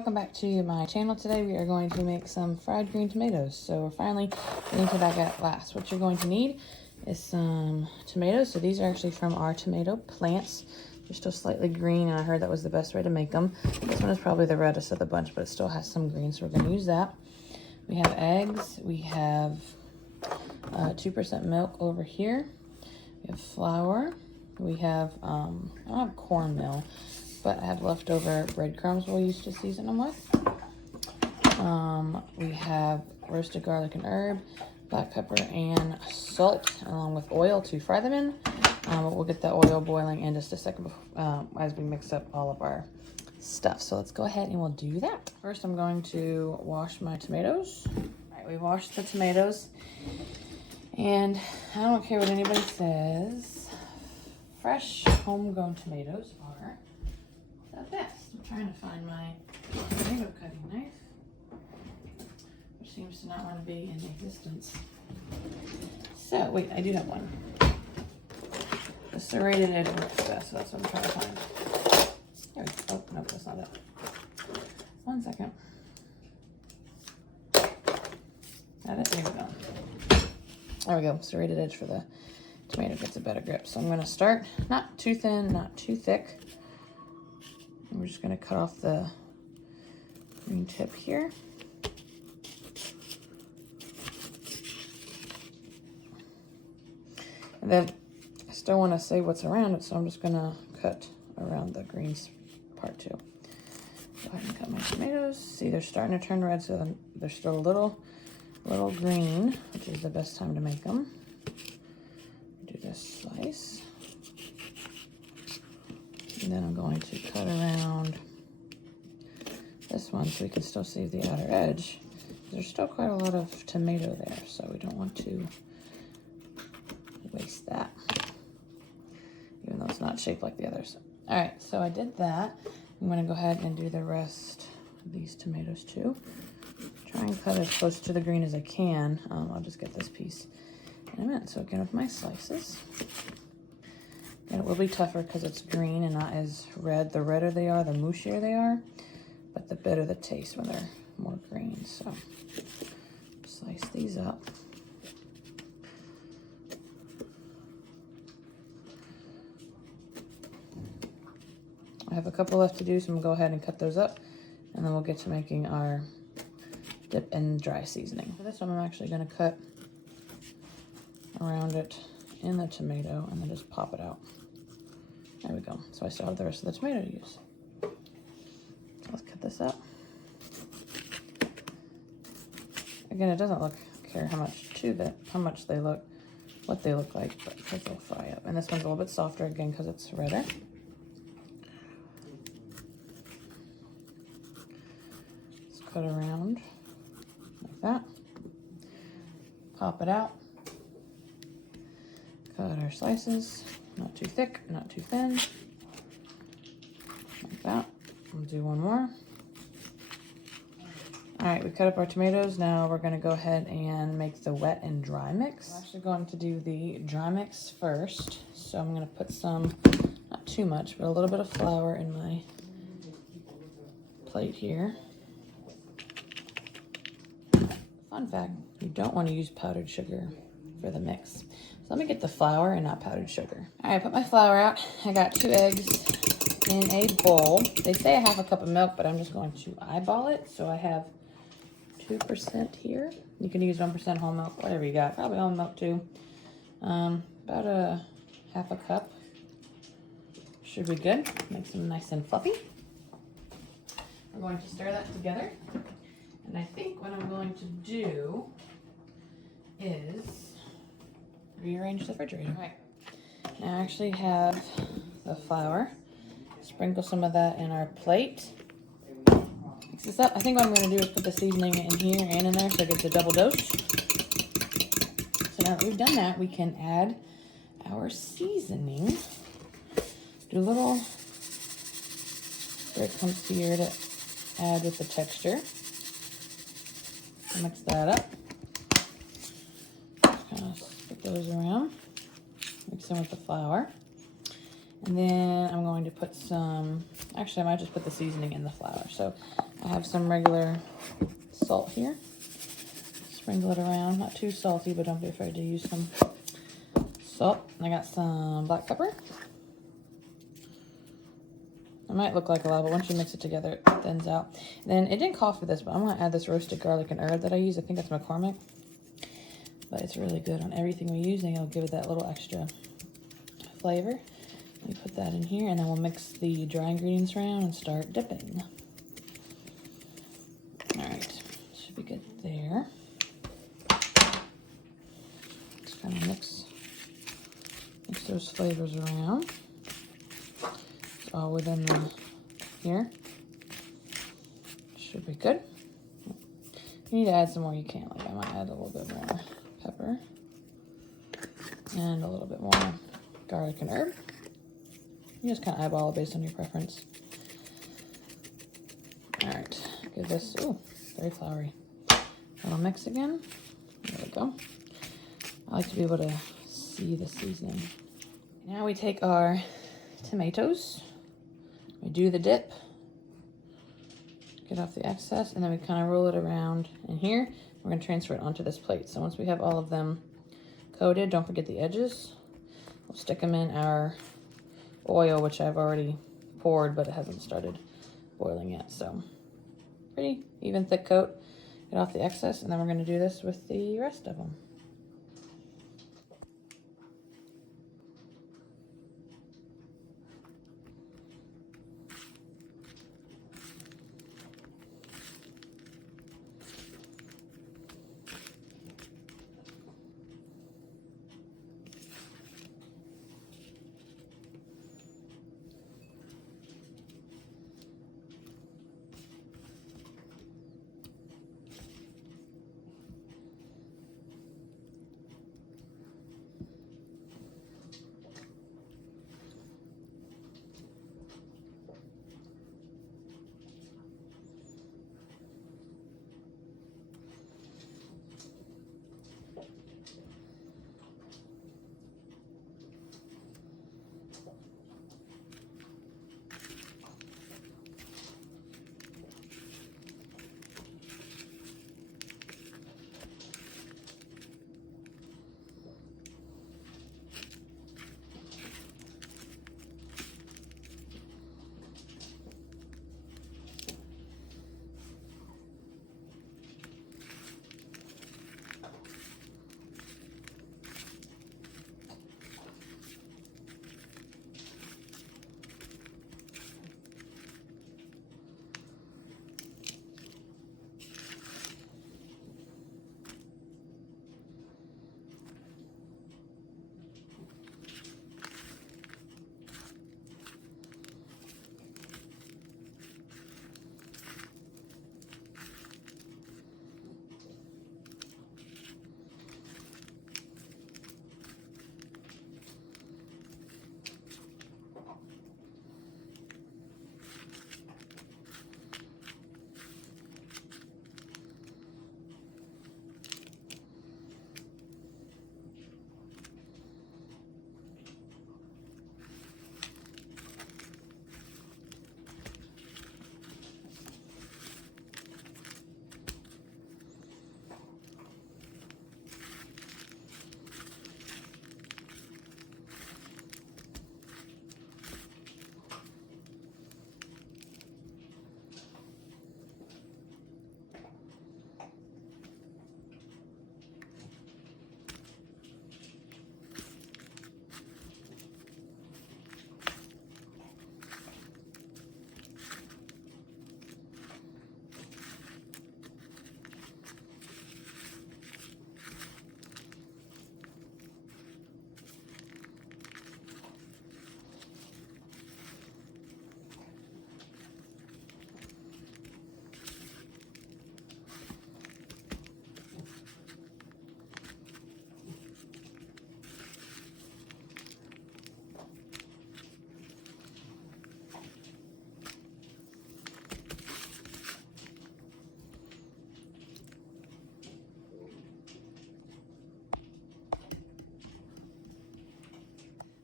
welcome back to my channel. Today we are going to make some fried green tomatoes. So we're finally getting to that at last. What you're going to need is some tomatoes. So these are actually from our tomato plants. They're still slightly green, and I heard that was the best way to make them. This one is probably the reddest of the bunch, but it still has some green, so we're going to use that. We have eggs. We have 2% milk over here. We have flour. We have, I don't have cornmeal, but I have leftover breadcrumbs we'll use to season them with. We have roasted garlic and herb, black pepper, and salt, along with oil to fry them in. We'll get the oil boiling in just a second as we mix up all of our stuff. So let's go ahead and we'll do that. First, I'm going to wash my tomatoes. All right, we washed the tomatoes, and I don't care what anybody says, fresh homegrown tomatoes are the best. I'm trying to find my tomato cutting knife, which seems to not want to be in existence. So, wait, I do have one. The serrated edge works best, so that's what I'm trying to find. There we go. Oh, no, that's not it. 1 second. Got it? There we go. There we go. Serrated edge for the tomato gets a better grip. So I'm going to start not too thin, not too thick. And we're just going to cut off the green tip here. And then I still want to save what's around it, so I'm just going to cut around the green part too. Go ahead and cut my tomatoes. See, they're starting to turn red, so they're still a little green, which is the best time to make them. Do this slice. And then I'm going to cut around this one so we can still see the outer edge. There's still quite a lot of tomato there, so we don't want to waste that, even though it's not shaped like the others. All right, so I did that. I'm going to go ahead and do the rest of these tomatoes too. Try and cut as close to the green as I can. I'll just get this piece in a minute. So again, with my slices, and it will be tougher because it's green and not as red. The redder they are, the mushier they are, but the better the taste when they're more green. So slice these up. I have a couple left to do, so I'm gonna go ahead and cut those up, and then we'll get to making our dip and dry seasoning. For this one, I'm actually gonna cut around it in the tomato and then just pop it out. There we go. So I still have the rest of the tomato to use. So let's cut this up. Again, it doesn't care how much they look, what they look like, but because they'll fry up. And this one's a little bit softer again because it's redder. Let's cut around like that. Pop it out. Cut our slices, not too thick, not too thin, like that. We'll do one more. All right, we cut up our tomatoes. Now we're gonna go ahead and make the wet and dry mix. I'm actually going to do the dry mix first. So I'm gonna put some, not too much, but a little bit of flour in my plate here. Fun fact, you don't want to use powdered sugar for the mix. So let me get the flour and not powdered sugar. All right, I put my flour out. I got 2 eggs in a bowl. They say a 1/2 cup of milk, but I'm just going to eyeball it. So I have 2% here. You can use 1% whole milk, whatever you got. Probably whole milk too. About a 1/2 cup. Should be good. Makes them nice and fluffy. We're going to stir that together. And I think what I'm going to do is rearrange the refrigerator. All right. Now I actually have the flour. Sprinkle some of that in our plate. Mix this up. I think what I'm going to do is put the seasoning in here and in there so it gets a double dose. So now that we've done that, we can add our seasoning. Do a little breadcrumbs here to add with the texture. Mix that up. Just kind of split those around. Mix them with the flour. And And then I'm going to put some, actually I might just put the seasoning in the flour. So I have some regular salt here. Sprinkle it around, not too salty, but don't be afraid to use some salt. I got some black pepper. It might look like a lot, but once you mix it together, it thins out. Then it didn't call for this, but I'm gonna add this roasted garlic and herb that I use. I think that's McCormick, but it's really good on everything we use, and it'll give it that little extra flavor. Let me put that in here, and then we'll mix the dry ingredients around and start dipping. All right, should be good there. Just kind of mix those flavors around. It's all within the here. Should be good. If you need to add some more, you can. Like I might add a little bit more pepper and a little bit more garlic and herb. You just kind of eyeball it based on your preference. All right, give this, ooh, very floury. Little mix again. There we go. I like to be able to see the seasoning. Now we take our tomatoes, we do the dip, get off the excess, and then we kind of roll it around in here. We're gonna transfer it onto this plate. So once we have all of them coated, don't forget the edges. We'll stick them in our oil, which I've already poured, but it hasn't started boiling yet. So pretty even thick coat, get off the excess, and then we're gonna do this with the rest of them.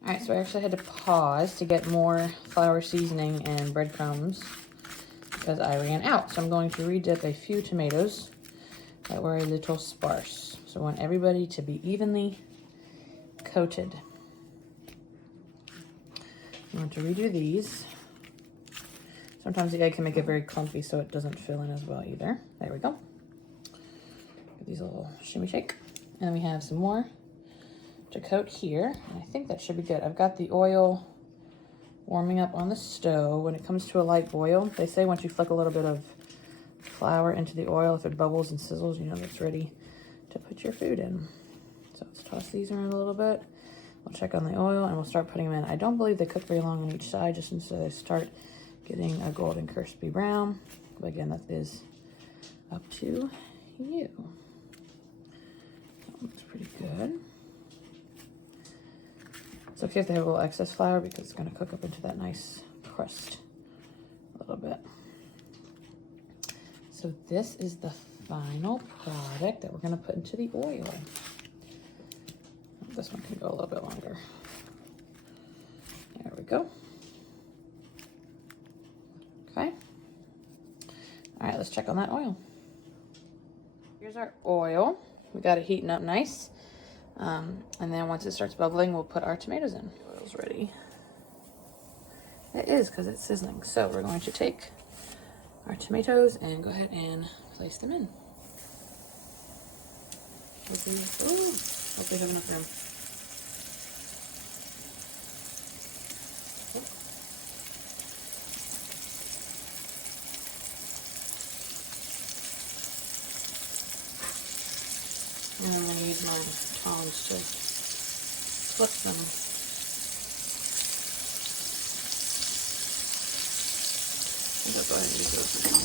All right, so I actually had to pause to get more flour seasoning and breadcrumbs because I ran out. So I'm going to redip a few tomatoes that were a little sparse. So I want everybody to be evenly coated. I want to redo these. Sometimes the egg can make it very clumpy so it doesn't fill in as well either. There we go. Give these a little shimmy shake. And then we have some more to coat here. And I think that should be good. I've got the oil warming up on the stove. When it comes to a light boil, they say once you flick a little bit of flour into the oil, if it bubbles and sizzles, you know that's ready to put your food in. So let's toss these around a little bit. We'll check on the oil and we'll start putting them in. I don't believe they cook very long on each side, just until they start getting a golden crispy brown. But again, that is up to you. That looks pretty good. It's okay if they have a little excess flour because it's going to cook up into that nice crust a little bit. So this is the final product that we're going to put into the oil. This one can go a little bit longer. There we go. Okay. All right, let's check on that oil. Here's our oil. We got it heating up nice. And then once it starts bubbling, we'll put our tomatoes in. The oil's ready. It is because it's sizzling. So we're going to take our tomatoes and go ahead and place them in. Hope they have enough room. And I'm going to use my tongs to flip them. I'm going to go ahead and use those for now.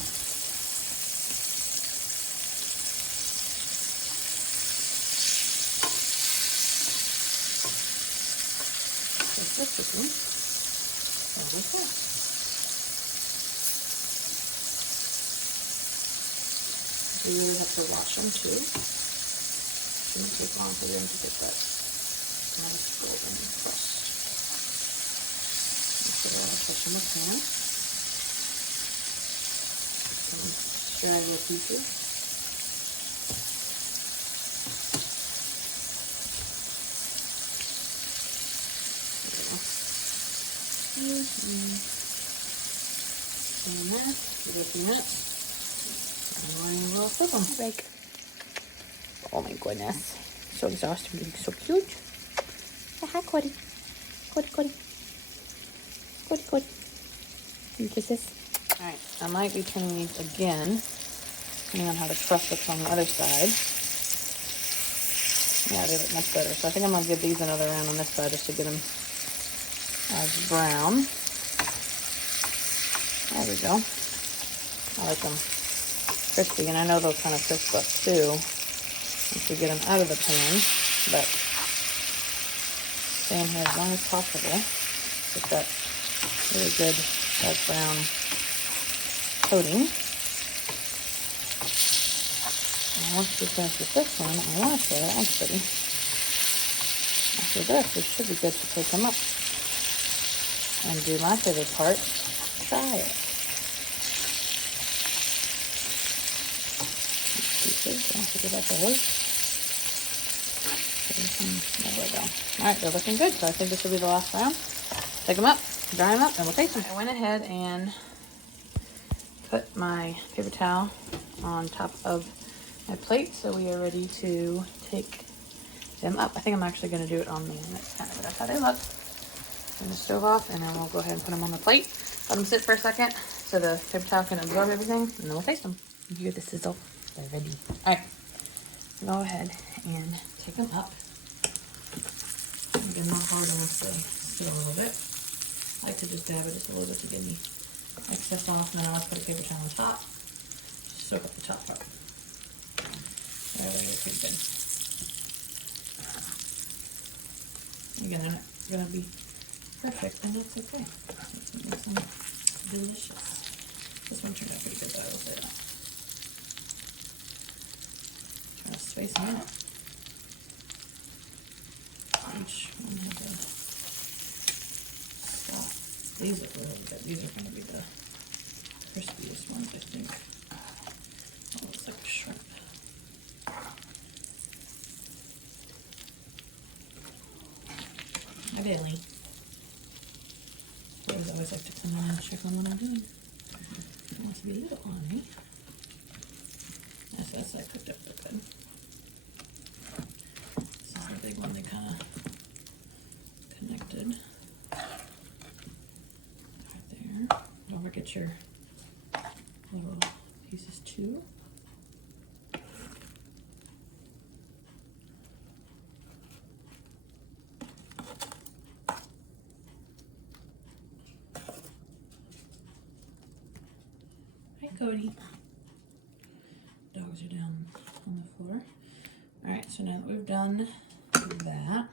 Just flip them. There we go. So you really have to wash them too. It's going to take long for them to get that nice golden crust. So I'll push in the pan. Some straggly pieces. And that, give it a few minutes. And we'll flip them. Bake. Oh my goodness. So exhausting, being so cute. Say hi, Cody. Cody. You kisses. Alright, I might be turning these again, depending on how the crust looks on the other side. Yeah, they look much better. So I think I'm going to give these another round on this side just to get them as brown. There we go. I like them crispy, and I know they'll kind of crisp up too once we get them out of the pan, but staying here as long as possible. Get that really good dark brown coating. And once we finish with this one, I want to say, actually, after this, it should be good to take them up and do my favorite part, try it. Don't forget about those. There we go. Alright, they're looking good, so I think this will be the last round. Take them up, dry them up, and we'll taste them. I went ahead and put my paper towel on top of my plate, so we are ready to take them up. I think I'm actually going to do it on the next pan, but that's how they look. Turn the stove off, and then we'll go ahead and put them on the plate. Let them sit for a second so the paper towel can absorb everything, and then we'll taste them. You hear the sizzle? They're ready. Alright, go ahead and take them up. Again, not hard enough to sit a little bit. I like to just dab it just a little bit to get any excess off, and then I'll put a paper towel on top. Just soak up the top part. There we go, pretty good. Again, they're not going to be perfect, and that's okay. It's going to make them delicious. This one turned out pretty good, though, I will say that. Try to space them out. Each one has These look really good. These are going to be the crispiest ones, I think. Oh, looks like shrimp. Hi, Bailey. Bailey's always like to come in and check on what I'm doing. She wants to be a little on me. That's I cooked up the good. This is the big one they kind of connected. Right there. Don't forget your little pieces too. Hi, Cody. Dogs are down on the floor. Alright, so now that we've done that, I'm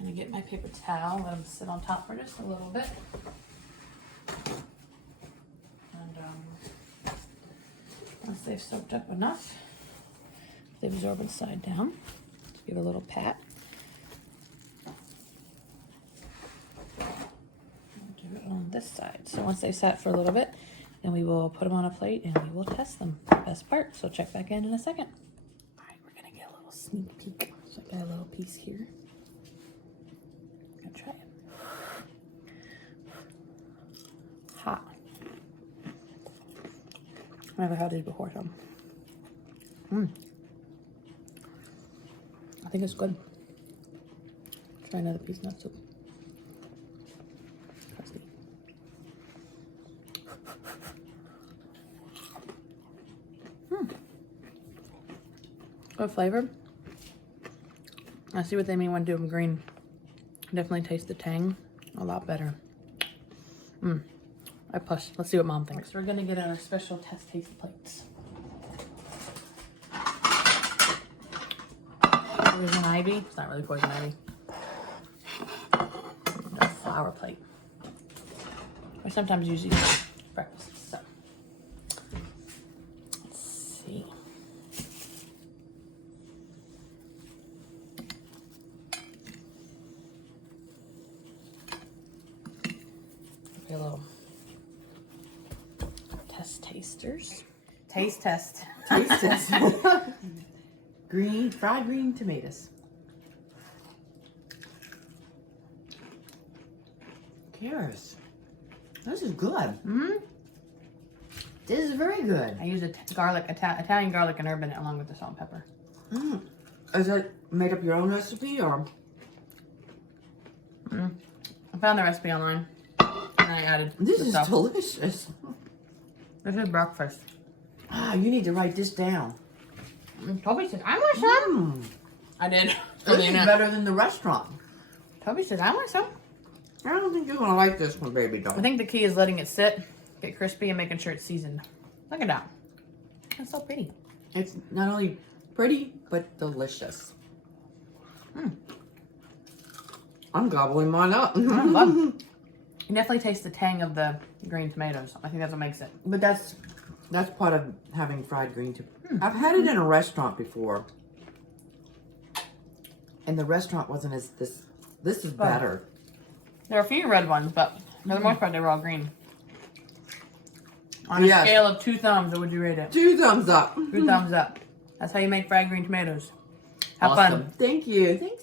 going to get my paper towel, let them sit on top for just a little bit. And once they've soaked up enough, the absorbent side down. Just give it a little pat. And do it on this side. So once they set for a little bit, then we will put them on a plate and we will test them. Best part, so check back in a second. All right, we're gonna get a little sneak peek. So I got a little piece here. I'm gonna try it. Hot. I've never had these before, so. I think it's good. Try another piece, not soup. Good flavor. I see what they mean when doing green. Definitely taste the tang a lot better. I pushed. Let's see what Mom thinks. So we're gonna get our special test taste plates. Poison ivy. It's not really poison ivy. A flower plate. I sometimes use these for breakfast. So let's see. A little tasters. Taste test. Taste test. Fried green tomatoes. Karis, this is good. This is very good. I use Italian garlic and herb in it along with the salt and pepper. Is it made up your own recipe or? I found the recipe online. And I added This the is stuff. delicious. This is breakfast. Ah, you need to write this down. Toby said, I want some. I did. This is better than the restaurant. Toby said, I want some. I don't think you're gonna like this one, baby doll. I think the key is letting it sit, get crispy, and making sure it's seasoned. Look at that. That's so pretty. It's not only pretty, but delicious. I'm gobbling mine up. You definitely taste the tang of the green tomatoes. I think that's what makes it. But that's part of having fried green tomatoes. I've had it in a restaurant before. And the restaurant wasn't as this is better. There are a few red ones, but for the most part, they were all green. On a Yes. scale of 2 thumbs, what would you rate it? 2 thumbs up. 2 thumbs up. That's how you make fried green tomatoes. Have Awesome. fun. Thank you. Thanks.